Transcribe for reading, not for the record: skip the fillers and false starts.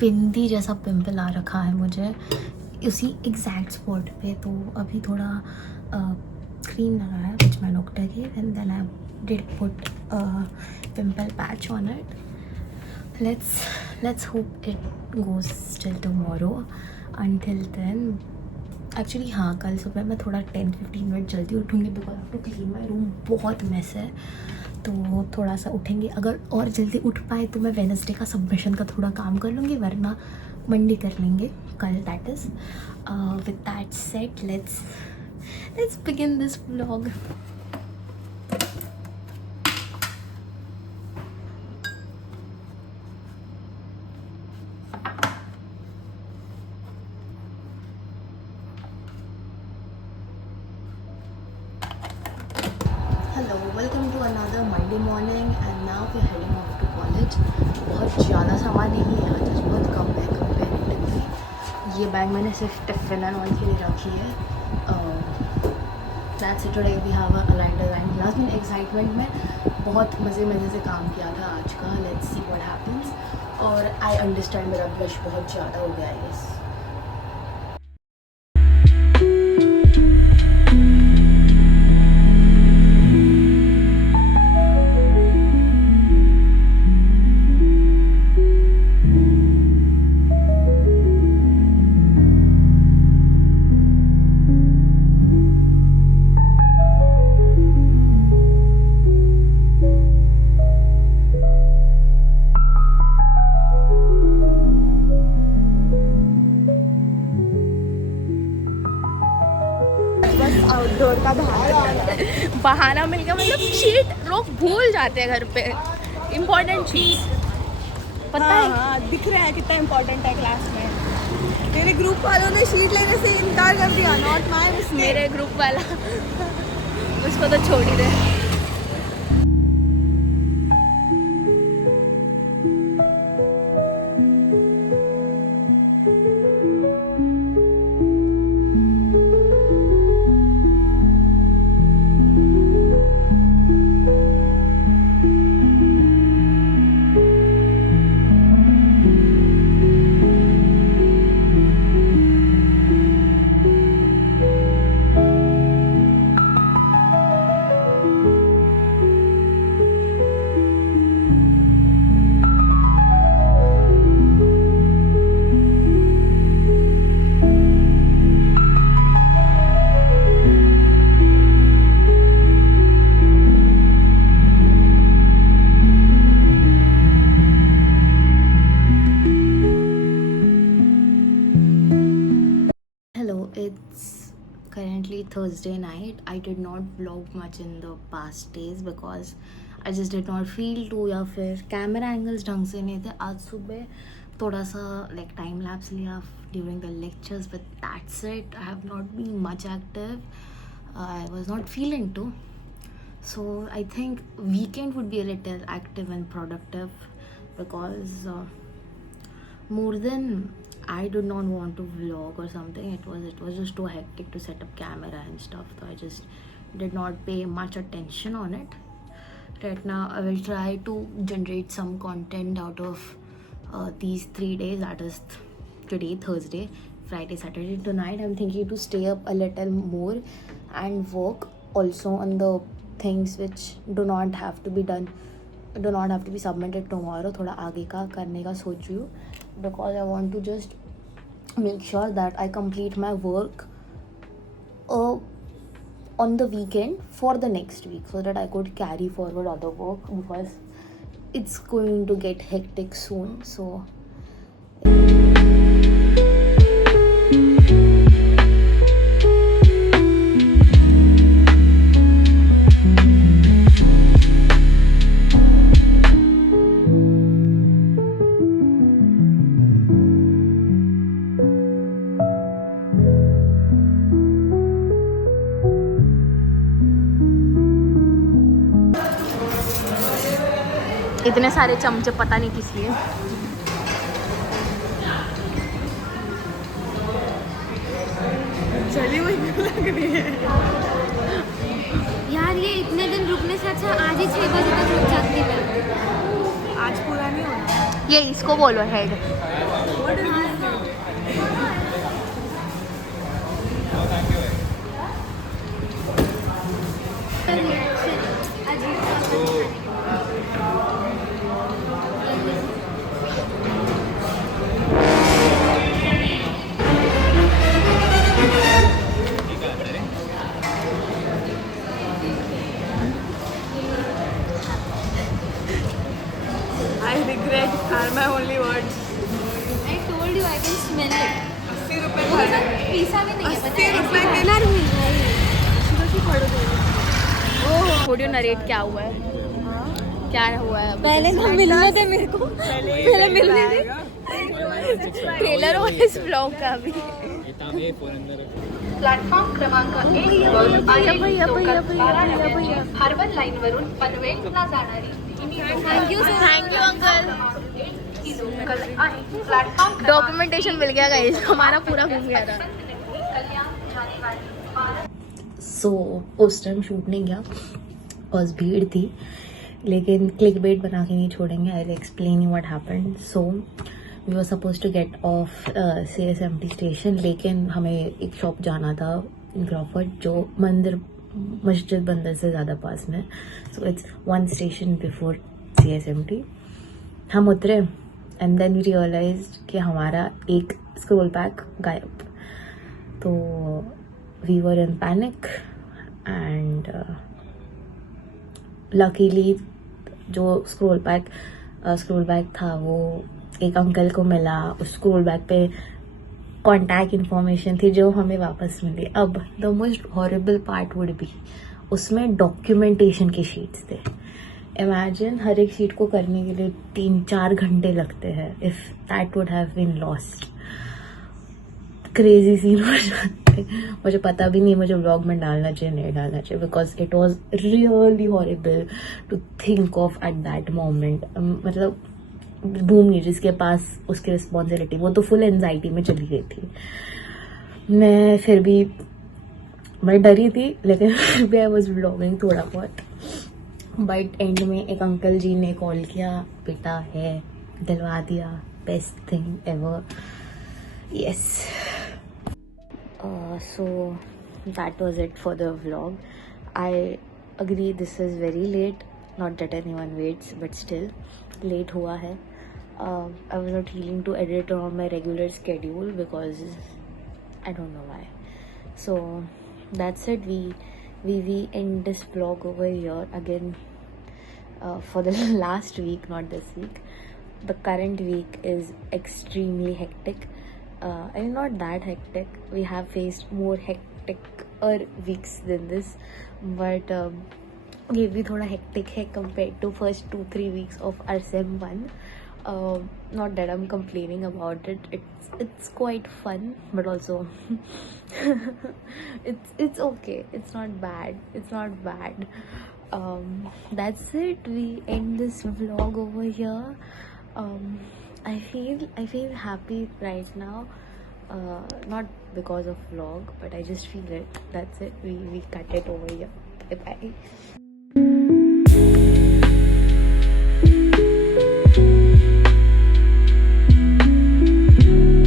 बिंदी जैसा पिंपल आ रखा है मुझे उसी एग्जैक्ट स्पॉट पे। तो अभी थोड़ा क्रीम लगाया विच मैन डॉक्टर की, and then I did put pimple patch on it. Let's hope it goes till tomorrow. Until then actually हाँ, कल सुबह मैं थोड़ा 10-15 मिनट जल्दी उठूँगी because I have to clean my room, बहुत मेस है। तो थोड़ा सा उठेंगे, अगर और जल्दी उठ पाए तो मैं वेडनेसडे का सबमिशन का थोड़ा काम कर लूँगी, वरना मंडे कर लेंगे कल। That is with that set let's begin this vlog. Hello, welcome to another Monday morning and now we heading off to college. बहुत ज़्यादा सामान नहीं है आज, बहुत कम है कंपेरेटिवली। ये बैग मैंने सिर्फ टिफिन एंड ऑल के लिए रखी है। That's it, today we have a align design class. मैंने एक्साइटमेंट में बहुत मज़े से काम किया था आज का। Let's see what happens. और आई अंडरस्टैंड मेरा ब्लश बहुत ज़्यादा हो गया है इस। आउटडोर का बहाना मिल गया, मतलब शीट लोग भूल जाते हैं घर पे। इम्पोर्टेंट चीज पता है। हाँ, दिख रहा है कितना इम्पोर्टेंट है क्लास में। मेरे ग्रुप वालों ने शीट लेने से इनकार कर दिया। Not my mistake. मेरे ग्रुप वाला उसको तो छोड़ ही दे। It's currently Thursday night. I did not vlog much in the past days because I just did not feel to, या फिर कैमरा एंगल्स ढंग से नहीं थे। आज सुबह थोड़ा सा लाइक टाइम लैप्स लिया during the lectures, but that's it. I have not been much active, I was not feeling too. So I think weekend would be a little active and productive because more than I did not want to vlog or something. It was just too hectic to set up camera and stuff. So I just did not pay much attention on it. Right now I will try to generate some content out of these 3 days. That is today, Thursday, Friday, Saturday. Tonight I'm thinking to stay up a little more and work also on the things which do not have to be done, do not have to be submitted tomorrow. थोड़ा आगे का करने का सोच रही हूँ because I want to just make sure that I complete my work on the weekend for the next week so that I could carry forward other work because it's going to get hectic soon. So इतने सारे चमचे पता नहीं किस लिए। चली हुई लग रही है यार, ये इतने दिन रुकने से अच्छा आज ही 6 बजे तक रुक जाती है। आज पूरा नहीं होना। ये इसको बोलो head. I regret are my only words. I told you I can smell it. 80 रुपए खा पीसा भी नहीं है 80 रुपए के कलर मिल रहा है. थोड़ी नरेट क्या हुआ है, क्या हुआ है. पहले ना मिलना था मेरे को. पहले मिलने थे. ट्रेलर हो इस ब्लॉग का भी. प्लॅटफॉर्म क्रमांक 1 वरून आलेली लोकल 12 डब्यांची हार्बर लाईन वरून पनवेलला जाणारी थैंक यू अंकल. ही लोकल आहे. प्लॅटफॉर्म डॉक्यूमेंटेशन मिल गया गाइस, हमारा पूरा घूम गया था. कल्याण जानेवारी 12 सो उस टाइम शूट नहीं किया बस भीड़ थी, लेकिन क्लिक बेट बना के नहीं छोड़ेंगे. I will explain you what happened. So we were suppose to get off CSMT station, लेकिन हमें एक शॉप जाना था इन क्रॉफर्ड जो मस्जिद बंदर से ज़्यादा पास में. So it's 1 station before CSMT. हम उतरे एंड देन वी रियलाइज कि हमारा एक स्क्रोल बैग गायब. तो we were in panic and luckily जो स्क्रोल बैग था वो एक अंकल को मिला. उस स्क्रोल बैग पे कॉन्टैक्ट इन्फॉर्मेशन थी जो हमें वापस मिली. अब the most horrible part would be उसमें डॉक्यूमेंटेशन की शीट्स थे. इमेजिन हर एक शीट को करने के लिए 3-4 घंटे लगते हैं. If that would have been lost, crazy scene हो जाते. मुझे पता भी नहीं मुझे व्लॉग में डालना चाहिए नहीं डालना चाहिए, because it was really horrible to think of at that moment. मतलब भूमि जिसके पास उसकी रिस्पॉन्सिबिलिटी वो तो फुल एंजाइटी में चली गई थी. मैं डरी थी, लेकिन फिर भी आई वॉज व्लॉगिंग थोड़ा बहुत. बट एंड में एक अंकल जी ने कॉल किया, बेटा है, दिलवा दिया. Best thing ever. Yes. So that was it for the vlog. I agree this is very late, not that anyone waits, but still late हुआ है. I was not feeling to edit on my regular schedule because I don't know why. So that's it. We end this vlog over here again for the last week, not this week. The current week is extremely hectic. And not that hectic. We have faced more hectic weeks than this, but ये भी थोड़ा hectic है compared to first 2-3 weeks of our Sem 1. Not that I'm complaining about it. It's quite fun, but also it's okay. It's not bad. That's it. We end this vlog over here. I feel happy right now. Not because of vlog, but I just feel it. That's it. We cut it over here. Bye bye.